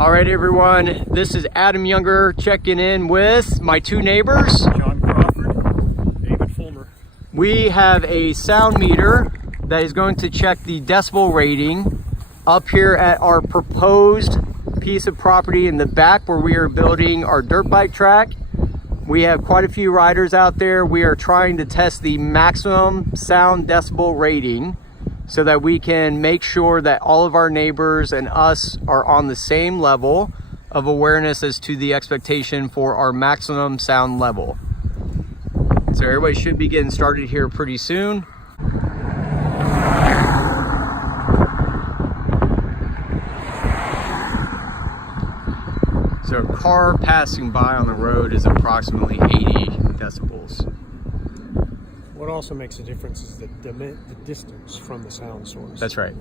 All right, everyone, this is Adam Younger checking in with my two neighbors. John Crawford, David Fulmer. We have a sound meter that is going to check the decibel rating up here at our proposed piece of property in the back where we are building our dirt bike track. We have quite a few riders out there. We are trying to test the maximum sound decibel rating so that we can make sure that all of our neighbors and us are on the same level of awareness as to the expectation for our maximum sound level. So everybody should be getting started here pretty soon. So a car passing by on the road is approximately 80 decibels. What also makes a difference is the distance from the sound source. That's right.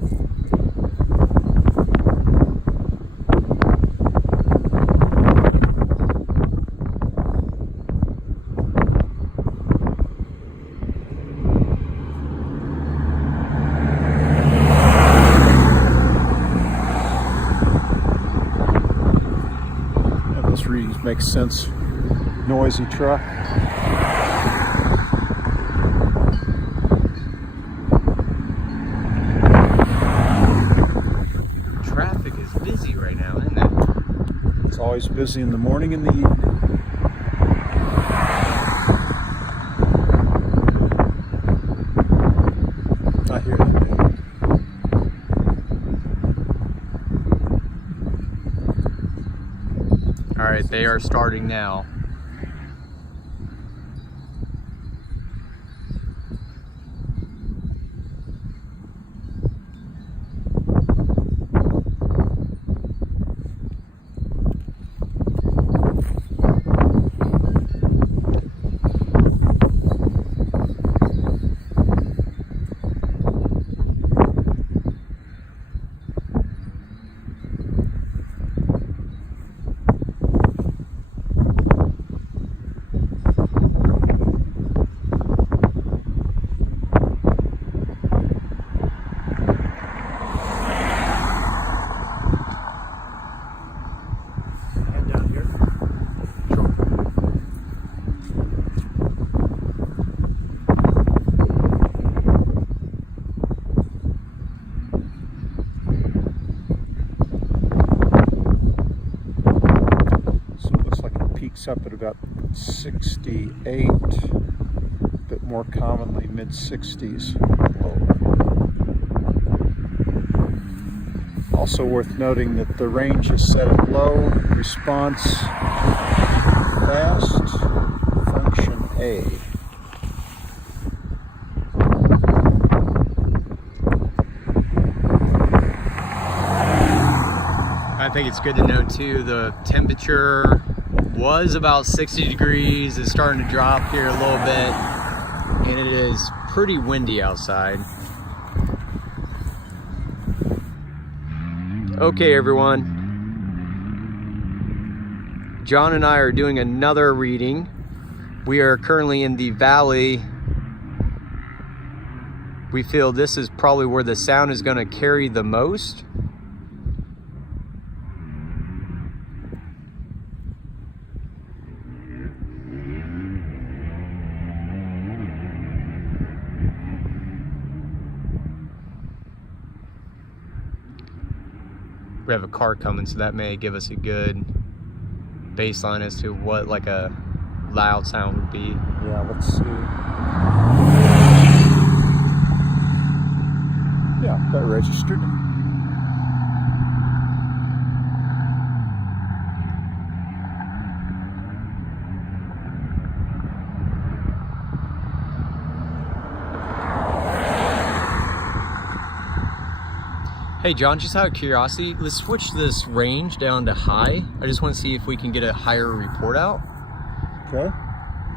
This reading makes sense. Noisy truck. Traffic is busy right now, isn't it? It's always busy in the morning and the evening. I hear you. All right, they are starting now. Up at about 68, but more commonly mid-60s. Also worth noting that the range is set at low, response fast, function A. I think it's good to note too, the temperature was about 60 degrees. It's starting to drop here a little bit, and it is pretty windy outside. Okay, everyone. John and I are doing another reading. We are currently in the valley. We feel this is probably where the sound is going to carry the most. We have a car coming, so that may give us a good baseline as to what like a loud sound would be. Yeah, let's see. Yeah, that registered. Hey John, just out of curiosity, let's switch this range down to high. I just want to see if we can get a higher report out. Okay.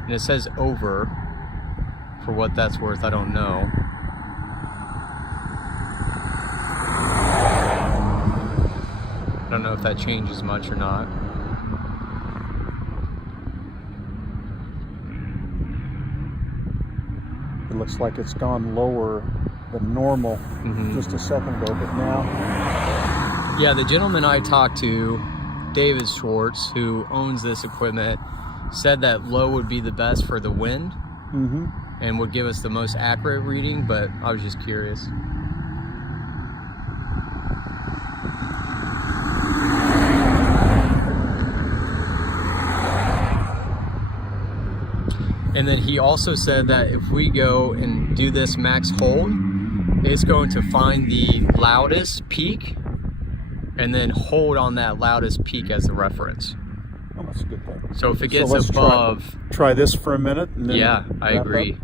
And it says over. For what that's worth, I don't know. I don't know if that changes much or not. It looks like it's gone lower than normal just a second ago, but now. Yeah, the gentleman I talked to David Schwartz, who owns this equipment, said that low would be the best for the wind and would give us the most accurate reading, but I was just curious. And then he also said that if we go and do this max hold, it's going to find the loudest peak and then hold on that loudest peak as the reference. Oh, that's a good thing. So if it gets let's above... Try this for a minute. And then yeah, I agree. Okay.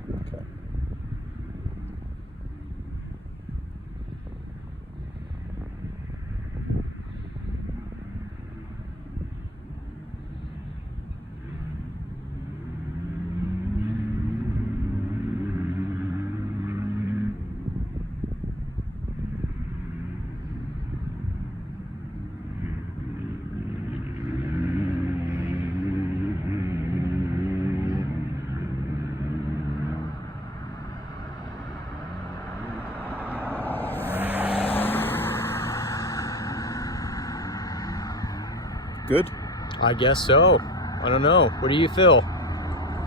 Good? I guess so. I don't know. What do you feel?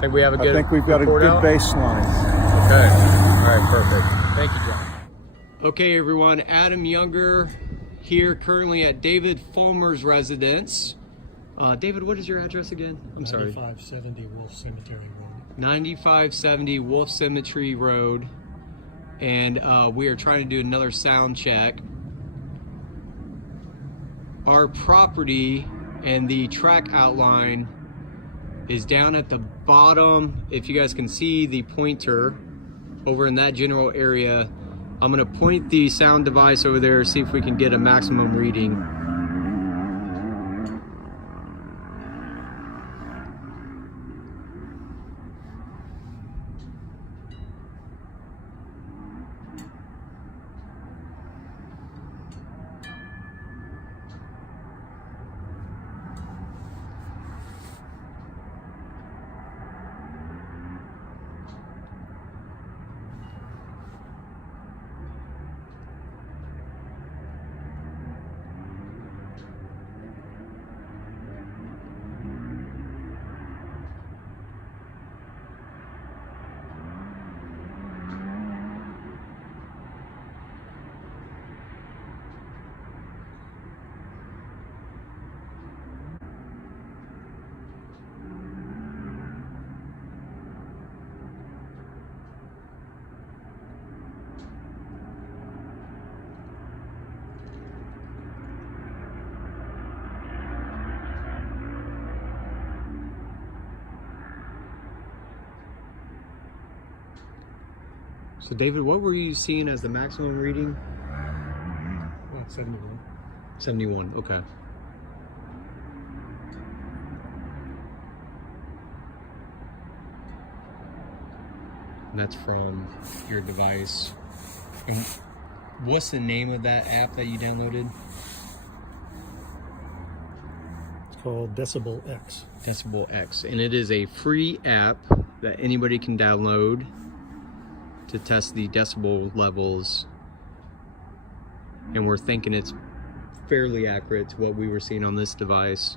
Think we have a good... I think we've got a good baseline. Okay. All right, perfect. Thank you, John. Okay, everyone. Adam Younger here currently at David Fulmer's residence. David, what is your address again? I'm sorry. 9570 Wolf Cemetery Road. 9570 Wolf Cemetery Road. And we are trying to do another sound check. Our property and the track outline is down at the bottom. If you guys can see the pointer over in that general area, I'm gonna point the sound device over there, see if we can get a maximum reading. So David, what were you seeing as the maximum reading? 71. 71, okay. And that's from your device. And what's the name of that app that you downloaded? It's called Decibel X. Decibel X. And it is a free app that anybody can download to test the decibel levels. And we're thinking it's fairly accurate to what we were seeing on this device.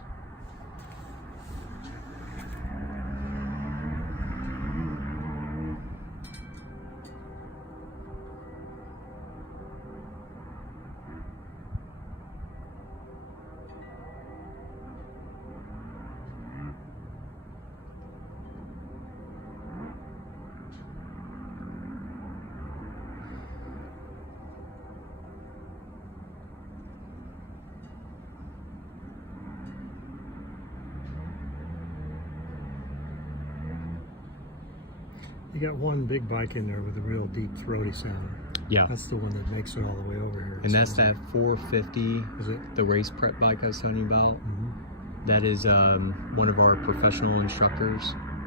You got one big bike in there with a real deep throaty sound. Yeah. That's the one that makes it all the way over here. And that's that 450, Is it? the race prep bike I was telling you about. Mm-hmm. That is one of our professional instructors.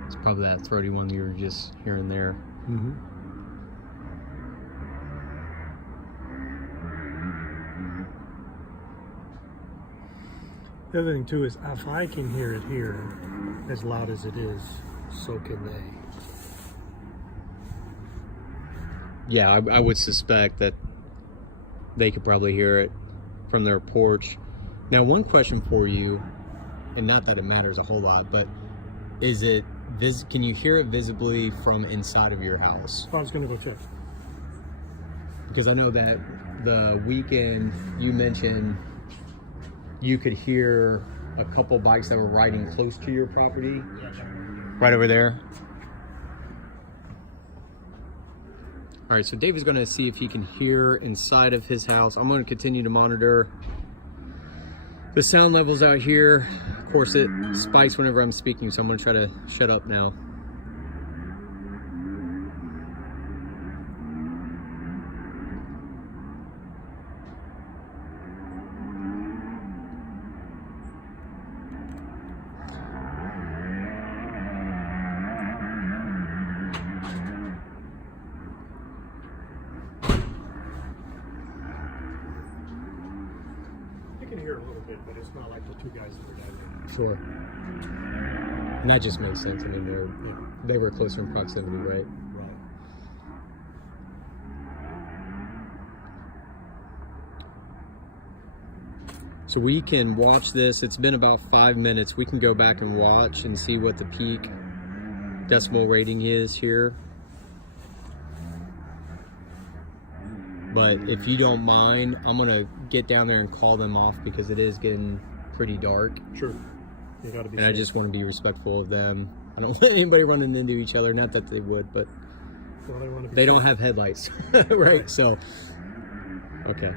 It's probably that throaty one you were just hearing there. Mm-hmm. The other thing too is if I can hear it here as loud as it is, so can they. Yeah, I would suspect that they could probably hear it from their porch. Now, one question for you, and not that it matters a whole lot, but is it can you hear it visibly from inside of your house? I was going to go check. Because I know that the weekend you mentioned you could hear a couple bikes that were riding close to your property. Right over there. All right, so Dave is going to see if he can hear inside of his house. I'm going to continue to monitor the sound levels out here. Of course, it spikes whenever I'm speaking, so I'm going to try to shut up now. You can hear a little bit, but it's not like the two guys that were down there. Sure. And that just makes sense. I mean, they were closer in proximity, right? Right. So we can watch this. It's been about 5 minutes. We can go back and watch and see what the peak decibel rating is here. But if you don't mind, I'm gonna get down there and call them off because it is getting pretty dark. Sure. You got to be. And I just want to be respectful of them. I don't want anybody running into each other. Not that they would, but Well, they don't have headlights, right? So, okay.